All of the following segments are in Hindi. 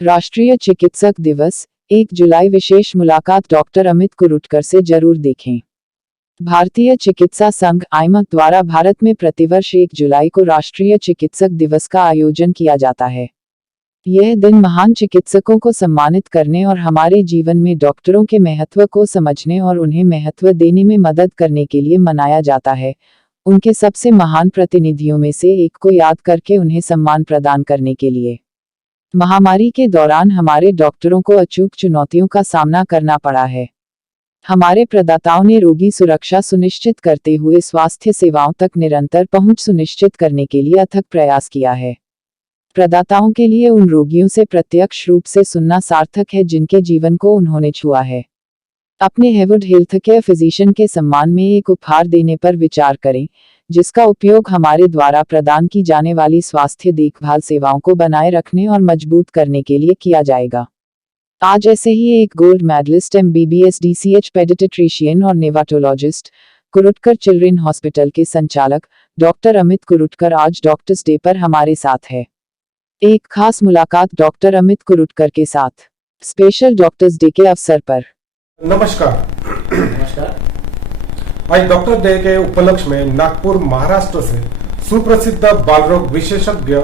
राष्ट्रीय चिकित्सक दिवस 1 जुलाई विशेष मुलाकात डॉक्टर अमित कुरुटकर से जरूर देखें। भारतीय चिकित्सा संघ आईएमए द्वारा भारत में प्रतिवर्ष 1 जुलाई को राष्ट्रीय चिकित्सक दिवस का आयोजन किया जाता है। यह दिन महान चिकित्सकों को सम्मानित करने और हमारे जीवन में डॉक्टरों के महत्व को समझने और उन्हें महत्व देने में मदद करने के लिए मनाया जाता है। उनके सबसे महान प्रतिनिधियों में से एक को याद करके उन्हें सम्मान प्रदान करने के लिए। महामारी के दौरान हमारे डॉक्टरों को अचूक चुनौतियों का सामना करना पड़ा है। हमारे प्रदाताओं ने रोगी सुरक्षा सुनिश्चित करते हुए स्वास्थ्य सेवाओं तक निरंतर पहुंच सुनिश्चित करने के लिए अथक प्रयास किया है। प्रदाताओं के लिए उन रोगियों से प्रत्यक्ष रूप से सुनना सार्थक है जिनके जीवन को उन्होंने छुआ है। अपने हेवुड हेल्थकेयर फिजिशियन के सम्मान में एक उपहार देने पर विचार करें, जिसका उपयोग हमारे द्वारा प्रदान की जाने वाली स्वास्थ्य देखभाल सेवाओं को बनाए रखने और मजबूत करने के लिए किया जाएगा। आज ऐसे ही एक gold medallist MBBS DCH paediatrician और नेवाटोलॉजिस्ट कुरुटकर चिल्ड्रेन हॉस्पिटल के संचालक डॉक्टर अमित कुरुटकर आज डॉक्टर्स डे पर हमारे साथ है। एक खास मुलाकात डॉक्टर अमित कुरुटकर के साथ, स्पेशल डॉक्टर्स डे के अवसर पर। नमस्कार। आज डॉक्टर डे के उपलक्ष्य में नागपुर महाराष्ट्र से सुप्रसिद्ध बालरोग विशेषज्ञ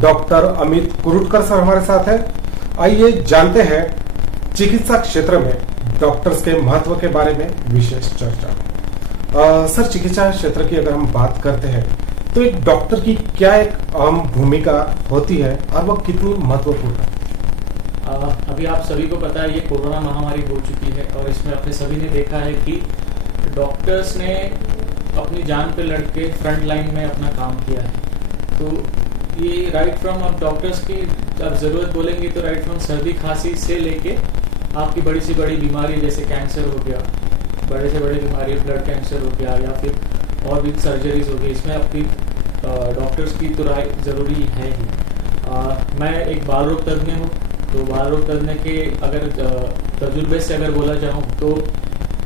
डॉक्टर अमित कुरुटकर सर हमारे साथ है। आइए जानते हैं चिकित्सा क्षेत्र में डॉक्टर्स के महत्व के बारे में विशेष चर्चा। सर, चिकित्सा क्षेत्र की अगर हम बात करते हैं तो एक डॉक्टर की क्या एक अहम भूमिका होती है और वह कितनी महत्वपूर्ण है? अभी आप सभी को पता है ये कोरोना महामारी हो चुकी है और इसमें अपने सभी ने देखा है कि डॉक्टर्स ने अपनी जान पे लड़ के फ्रंट लाइन में अपना काम किया है। तो ये राइट फ्रॉम अब डॉक्टर्स की अब ज़रूरत बोलेंगे तो राइट फ्रॉम सर्दी खांसी से लेके आपकी बड़ी से बड़ी बीमारी जैसे कैंसर हो गया, बड़े से बड़ी बीमारी ब्लड कैंसर हो गया या फिर और भी सर्जरीज हो गई, इसमें आपकी डॉक्टर्स की तो राय ज़रूरी है ही। मैं एक बाल रोग तज्ञ हूँ, तो बाल रोग तज्ञ के अगर तजुर्बे से अगर बोला जाऊँ तो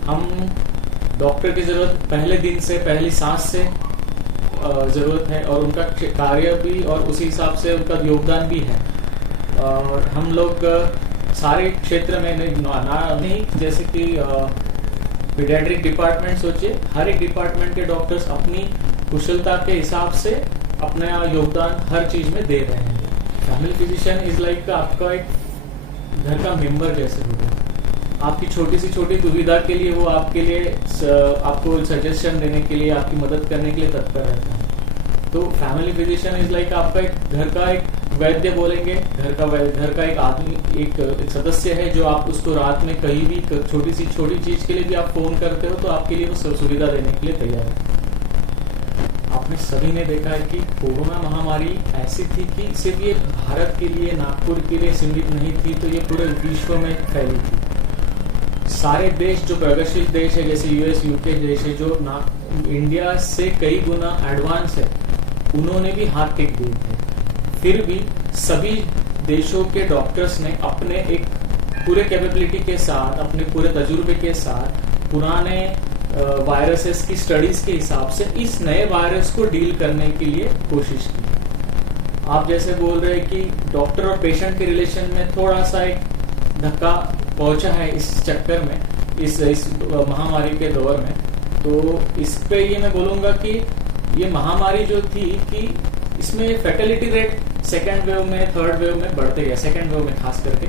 हम डॉक्टर की ज़रूरत पहले दिन से, पहली सांस से ज़रूरत है और उनका कार्य भी और उसी हिसाब से उनका योगदान भी है। और हम लोग सारे क्षेत्र में नहीं जैसे कि पीडियाट्रिक डिपार्टमेंट सोचिए, हर एक डिपार्टमेंट के डॉक्टर्स अपनी कुशलता के हिसाब से अपना योगदान हर चीज़ में दे रहे हैं। फैमिली फिजिशियन इज लाइक आपका एक घर का मेंबर जैसे हो गया। आपकी छोटी से छोटी दुविधा के लिए वो आपके लिए आपको सजेशन देने के लिए, आपकी मदद करने के लिए तत्पर रहता है। तो फैमिली फिजिशियन इज लाइक आपका एक घर का एक वैद्य बोलेंगे, घर का एक आदमी, एक सदस्य है जो आप उसको रात में कहीं भी छोटी सी छोटी चीज के लिए भी आप फोन करते हो तो आपके लिए वो सुविधा देने के लिए तैयार है। आपने सभी ने देखा है कि कोरोना महामारी ऐसी थी कि सिर्फ ये भारत के लिए, नागपुर के लिए सीमित नहीं थी, तो ये पूरे विश्व में फैली थी। सारे देश जो प्रगतिशील देश है जैसे US, UK देश है जो इंडिया से कई गुना एडवांस है, उन्होंने भी हाथ टेक दिए थे। फिर भी सभी देशों के डॉक्टर्स ने अपने एक पूरे कैपेबिलिटी के साथ, अपने पूरे तजुर्बे के साथ पुराने वायरसेस की स्टडीज के हिसाब से इस नए वायरस को डील करने के लिए कोशिश की। आप जैसे बोल रहे हैं कि डॉक्टर और पेशेंट के रिलेशन में थोड़ा सा एक धक्का पहुंचा है इस चक्कर में, इस महामारी के दौर में। तो इस पे ये मैं बोलूँगा कि ये महामारी जो थी कि इसमें फैटेलिटी रेट सेकेंड वेव में, थर्ड वेव में बढ़ते गए, सेकेंड वेव में खास करके।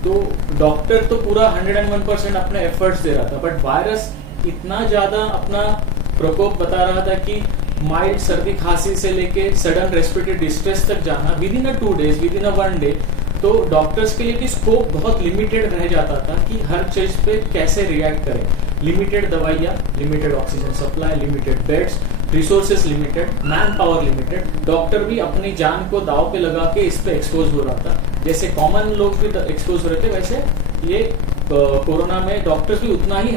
तो डॉक्टर तो पूरा 101% अपने एफर्ट्स दे रहा था, बट वायरस इतना ज़्यादा अपना प्रकोप बता रहा था कि माइल्ड सर्दी खांसी से लेके सडन रेस्पिरेटरी डिस्ट्रेस तक जाना with in 2 days, with in 1 day। तो डॉक्टर्स के लिए भी स्कोप बहुत लिमिटेड रह जाता था कि हर चीज पे कैसे रिएक्ट करें। लिमिटेड दवाइयाँ, limited oxygen supply, limited beds, resources limited, man power limited. Doctor भी अपनी जान को दाव पे लगा के इस पे एक्सपोज हो रहा था। जैसे कॉमन लोग भी एक्सपोज हो रहे थे, वैसे ये कोरोना में डॉक्टर्स भी उतना ही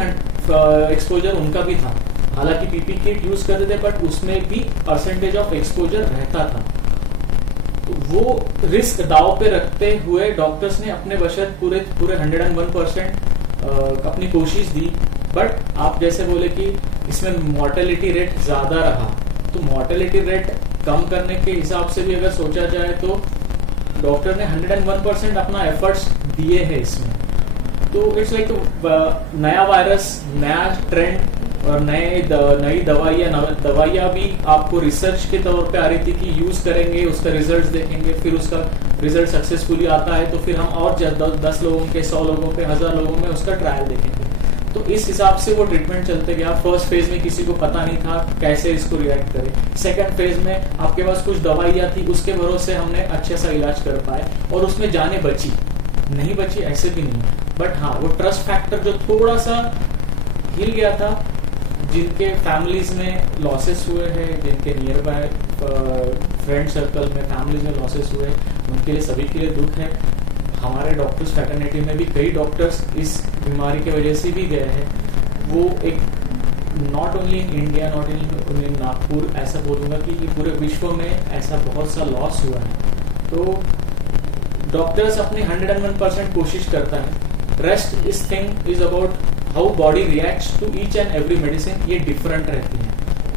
एक्सपोजर उनका भी था। हालांकि पीपी किट यूज करते थे, बट उसमें भी परसेंटेज ऑफ एक्सपोजर रहता था। तो वो रिस्क दाव पे रखते हुए डॉक्टर्स ने अपने बशत पूरे 101% अपनी कोशिश दी। बट आप जैसे बोले कि इसमें मॉर्टेलिटी रेट ज्यादा रहा, तो मॉर्टेलिटी रेट कम करने के हिसाब से भी अगर सोचा जाए तो डॉक्टर ने 101% अपना एफर्ट्स दिए हैं इसमें। तो इट्स लाइक नया वायरस, नया ट्रेंड और नई दवाइयाँ भी आपको रिसर्च के तौर पे आ रही थी कि यूज करेंगे, उसका रिजल्ट देखेंगे, फिर उसका रिजल्ट सक्सेसफुली आता है तो फिर हम और 10 लोगों के, 100 लोगों पे, 1000 लोगों में उसका ट्रायल देखेंगे। तो इस हिसाब से वो ट्रीटमेंट चलते गया। फर्स्ट फेज में किसी को पता नहीं था कैसे इसको रिएक्ट करें। सेकंड फेज में आपके पास कुछ दवाइयाँ थी, उसके भरोसे हमने अच्छे सा इलाज कर पाए और उसमें जाने बची, नहीं बची ऐसे भी नहीं, बट हाँ वो ट्रस्ट फैक्टर जो थोड़ा सा हिल गया था, जिनके फैमिलीज में लॉसेस हुए हैं, जिनके नियर बाय फ्रेंड सर्कल में फैमिलीज में लॉसेस हुए, उनके लिए, सभी के लिए दुख है। हमारे डॉक्टर्स फैटर्निटी में भी कई डॉक्टर्स इस बीमारी की वजह से भी गए हैं। वो एक not only in India, not only in Nagpur, ऐसा बोलूँगा कि पूरे विश्व में ऐसा बहुत सा लॉस हुआ है। तो डॉक्टर्स अपनी 101% कोशिश करता है। रेस्ट इस thing is about how body reacts to each and every medicine, ये डिफरेंट रहती है।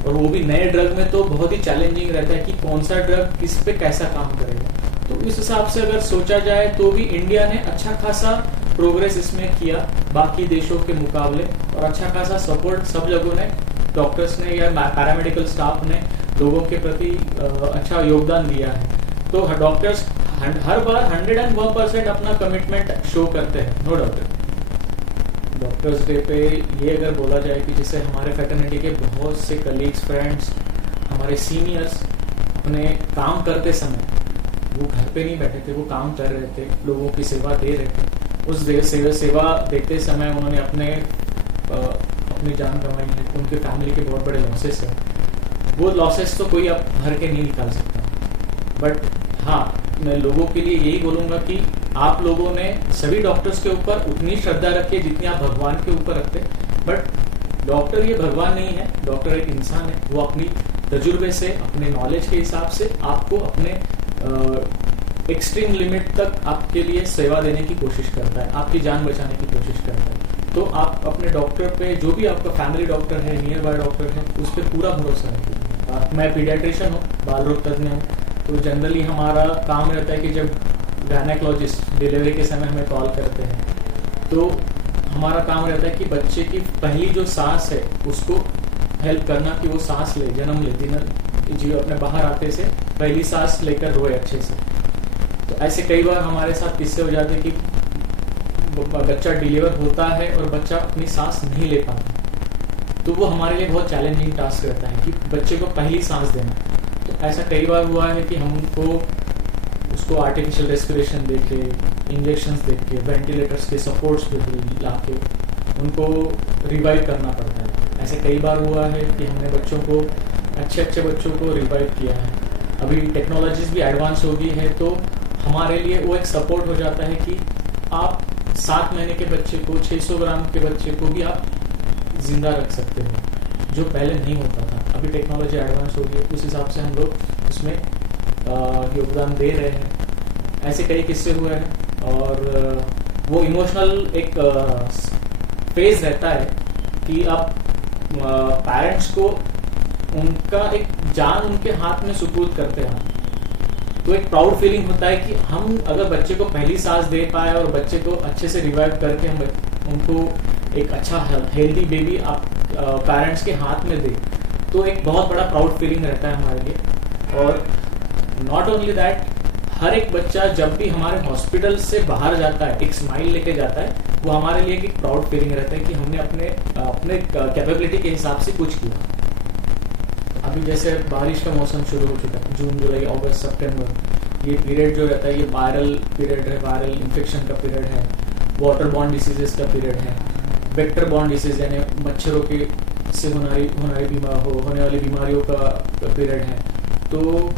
और वो भी नए ड्रग में तो बहुत ही चैलेंजिंग रहता है कि कौन सा ड्रग किस पे कैसा काम करेगा। तो इस हिसाब से अगर सोचा जाए तो भी इंडिया ने अच्छा खासा प्रोग्रेस इसमें किया बाकी देशों के मुकाबले, और अच्छा खासा सपोर्ट सब लोगों ने, डॉक्टर्स ने या पैरामेडिकल स्टाफ ने लोगों के प्रति अच्छा योगदान दिया है। तो डॉक्टर्स हर बार 101% अपना कमिटमेंट शो करते हैं, नो डाउट। डॉक्टर्स डे पे ये अगर बोला जाए कि जैसे हमारे फैटर्निटी के बहुत से कलीग्स, फ्रेंड्स, हमारे सीनियर्स अपने काम करते समय वो घर पे नहीं बैठे थे, वो काम कर रहे थे, लोगों की सेवा दे रहे थे। उस सेवा देते समय उन्होंने अपनी जान गंवाई है, उनके फैमिली के बहुत बड़े लॉसेस हैं। वो लॉसेस तो कोई अब भर के नहीं निकाल सकता, बट हाँ मैं लोगों के लिए यही बोलूँगा कि आप लोगों ने सभी डॉक्टर्स के ऊपर उतनी श्रद्धा रखी है जितनी आप भगवान के ऊपर रखते। बट डॉक्टर ये भगवान नहीं है, डॉक्टर एक इंसान है। वो अपनी तजुर्बे से, अपने नॉलेज के हिसाब से आपको अपने एक्सट्रीम लिमिट तक आपके लिए सेवा देने की कोशिश करता है, आपकी जान बचाने की कोशिश करता है। तो आप अपने डॉक्टर पे, जो भी आपका फैमिली डॉक्टर है, नियर बाय डॉक्टर है, उस पर पूरा भरोसा रखिए। मैं पीडियाट्रिशियन हूँ, बाल रोग तज्ञ हूँ, तो जनरली हमारा काम रहता है कि जब गायनेकोलॉजिस्ट डिलीवरी के समय हमें कॉल करते हैं तो हमारा काम रहता है कि बच्चे की पहली जो सांस है उसको हेल्प करना कि वो सांस ले, जन्म ले, जी अपने बाहर आते से पहली सांस लेकर रोए अच्छे से। तो ऐसे कई बार हमारे साथ किस्से हो जाते कि बच्चा डिलीवर होता है और बच्चा अपनी सांस नहीं ले पाता, तो वो हमारे लिए बहुत चैलेंजिंग टास्क रहता है कि बच्चे को पहली सांस देना। तो ऐसा कई बार हुआ है कि हमको उसको आर्टिफिशियल रेस्पिरेशन देके, इंजेक्शंस देके, वेंटिलेटर्स के सपोर्ट्स पे ला के उनको रिवाइव करना पड़ता है। ऐसे कई बार हुआ है कि हमने बच्चों को, अच्छे बच्चों को रिवाइव किया है। अभी टेक्नोलॉजीज भी एडवांस हो गई है तो हमारे लिए वो एक सपोर्ट हो जाता है कि आप 7 महीने के बच्चे को, 600 ग्राम के बच्चे को भी आप जिंदा रख सकते हो, जो पहले नहीं होता था। अभी टेक्नोलॉजी एडवांस हो गई है, उस हिसाब से हम लोग उसमें योगदान दे रहे हैं। ऐसे कई किस्से हुए हैं और वो इमोशनल एक फेज रहता है कि आप पेरेंट्स को उनका एक जान उनके हाथ में सुपुर्द करते हैं, तो एक प्राउड फीलिंग होता है कि हम अगर बच्चे को पहली सांस दे पाए और बच्चे को अच्छे से रिवाइव करके हम उनको एक अच्छा हेल्दी बेबी आप पेरेंट्स के हाथ में दे, तो एक बहुत बड़ा प्राउड फीलिंग रहता है हमारे लिए। और नॉट ओनली दैट, हर एक बच्चा जब भी हमारे हॉस्पिटल से बाहर जाता है, एक स्माइल लेके जाता है, वो हमारे लिए एक प्राउड फीलिंग रहता है कि हमने अपने कैपेबिलिटी के हिसाब से कुछ किया। अभी जैसे बारिश का मौसम शुरू हो चुका है, जून, जुलाई, अगस्त, सितंबर, ये पीरियड जो रहता है ये वायरल पीरियड है, वायरल इन्फेक्शन का पीरियड है, वाटर बॉर्न डिसीजेस का पीरियड है, वेक्टर बॉर्न डिसीज यानी मच्छरों के से होने वाली बीमारियों का पीरियड है। तो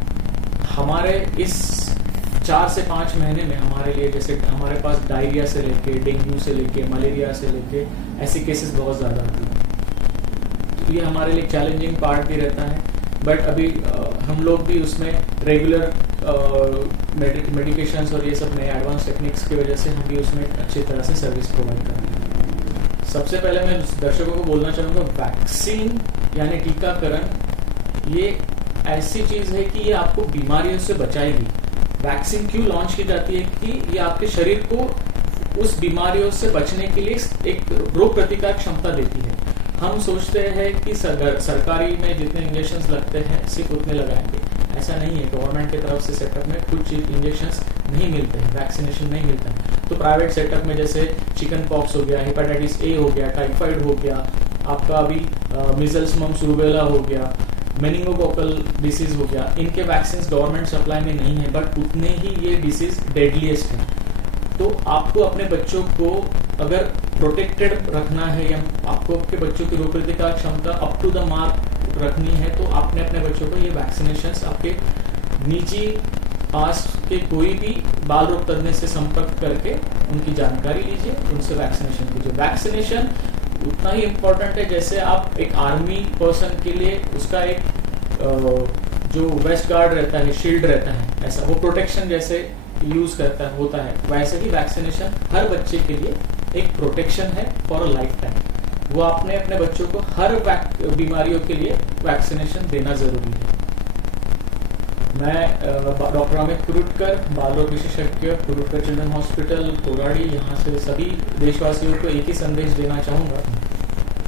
हमारे इस 4 से 5 महीने में हमारे लिए, जैसे हमारे पास डायरिया से लेके, डेंगू से लेके, मलेरिया से लेके ऐसे केसेस बहुत ज़्यादा आते हैं। तो ये हमारे लिए चैलेंजिंग पार्ट भी रहता है, बट अभी हम लोग भी उसमें रेगुलर मेडिकेशंस और ये सब नए एडवांस टेक्निक्स की वजह से हम भी उसमें अच्छी तरह से सर्विस प्रोवाइड कर रहे हैं। सबसे पहले मैं दर्शकों को बोलना चाहूँगा, वैक्सीन यानी टीकाकरण ये ऐसी चीज़ है कि ये आपको बीमारियों से बचाएगी। वैक्सीन क्यों लॉन्च की जाती है कि ये आपके शरीर को उस बीमारियों से बचने के लिए एक रोग प्रतिकार क्षमता देती है। हम सोचते हैं कि सरकारी में जितने इंजेक्शन लगते हैं सिर्फ उतने लगाएंगे, ऐसा नहीं है। गवर्नमेंट की तरफ से सेटअप में कुछ इंजेक्शन नहीं मिलते हैं, वैक्सीनेशन नहीं मिलता है। तो प्राइवेट सेटअप में जैसे चिकन पॉक्स हो गया, हेपेटाइटिस ए हो गया, टाइफाइड हो गया, आपका अभी मिजल्स मम्स रूबेला हो गया, मेनिंगोकोकल डिसीज हो गया, इनके वैक्सीन गवर्नमेंट सप्लाई में नहीं है, बट उतने ही ये डिसीज डेडलीस्ट है। तो आपको अपने बच्चों को अगर प्रोटेक्टेड रखना है या आपको आपके बच्चों की रोग प्रतिकार क्षमता अप टू द मार्क रखनी है, तो आपने अपने बच्चों को ये वैक्सीनेशन आपके निजी पास के कोई भी बाल रोग तज्ञ से संपर्क करके उनकी जानकारी लीजिए, उनसे वैक्सीनेशन कीजिए। वैक्सीनेशन उतना ही इम्पोर्टेंट है जैसे आप एक आर्मी पर्सन के लिए उसका एक जो वेस्ट गार्ड रहता है, शील्ड रहता है, ऐसा वो प्रोटेक्शन जैसे यूज करता होता है, वैसे ही वैक्सीनेशन हर बच्चे के लिए एक प्रोटेक्शन है फॉर अ लाइफ टाइम। वो आपने अपने बच्चों को हर बीमारियों के लिए वैक्सीनेशन देना जरूरी है। मैं डॉक्टर अमित कुरुटकर, बाल रोग विशेषज्ञ, कुरुटकर चिल्ड्रन हॉस्पिटल कोराड़ी, यहाँ से सभी देशवासियों को एक ही संदेश देना चाहूँगा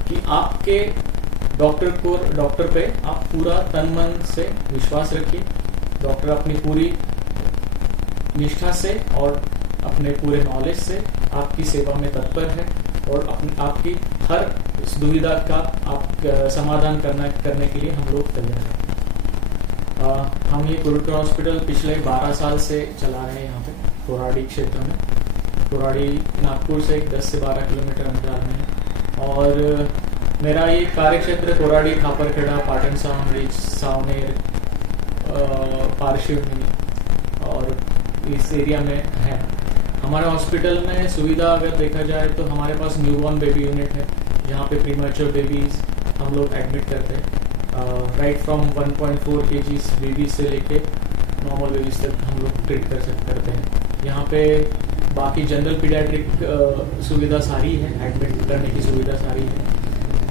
कि आपके डॉक्टर पे आप पूरा तन मन से विश्वास रखिए। डॉक्टर अपनी पूरी निष्ठा से और अपने पूरे नॉलेज से आपकी सेवा में तत्पर है और आपकी हर दुविधा का आप समाधान करने के लिए हम लोग तैयार हैं। हम ये कुरुटकर हॉस्पिटल पिछले 12 साल से चला रहे हैं यहाँ पे कोराड़ी क्षेत्र में। कोराड़ी नागपुर से 10 से 12 किलोमीटर अंतराल में है और मेरा ये कार्य क्षेत्र कोराड़ी, खापरखेड़ा, पाटन सावंगी, सावनेर, पारशिवनी और इस एरिया में है। हमारे हॉस्पिटल में सुविधा अगर देखा जाए तो हमारे पास न्यूबॉर्न बेबी यूनिट है, जहाँ पे प्रीमैच्योर बेबीज हम लोग एडमिट करते हैं। राइट फ्रॉम 1.4 kg बेबी से लेके नॉर्मल बेबीज तक हम लोग ट्रीट करते हैं। यहाँ पे बाकी जनरल पीडियाट्रिक सुविधा सारी है, एडमिट करने की सुविधा सारी है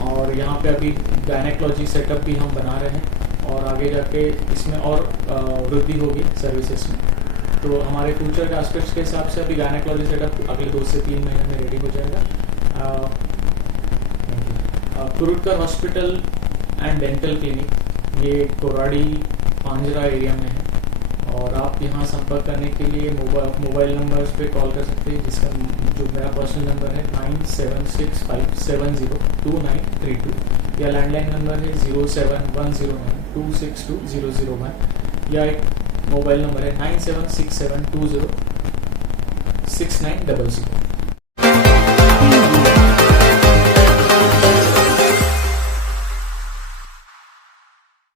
और यहाँ पे अभी गायनेकोलॉजी सेटअप भी हम बना रहे हैं और आगे जाके इसमें और वृद्धि होगी सर्विसेज में। तो हमारे फ्यूचर के एस्पेक्ट्स के हिसाब से अभी गायनेकोलॉजी सेटअप अगले 2 से 3 महीने में रेडी हो जाएगा। कुरुटकर हॉस्पिटल एंड डेंटल क्लिनिक ये कोराड़ी पांजरा एरिया में है और आप यहाँ संपर्क करने के लिए मोबाइल नंबर्स पे कॉल कर सकते हैं, जिसका जो मेरा पर्सनल नंबर है 9765702932 या लैंडलाइन नंबर है 07109262001 या एक मोबाइल नंबर है 9767206900।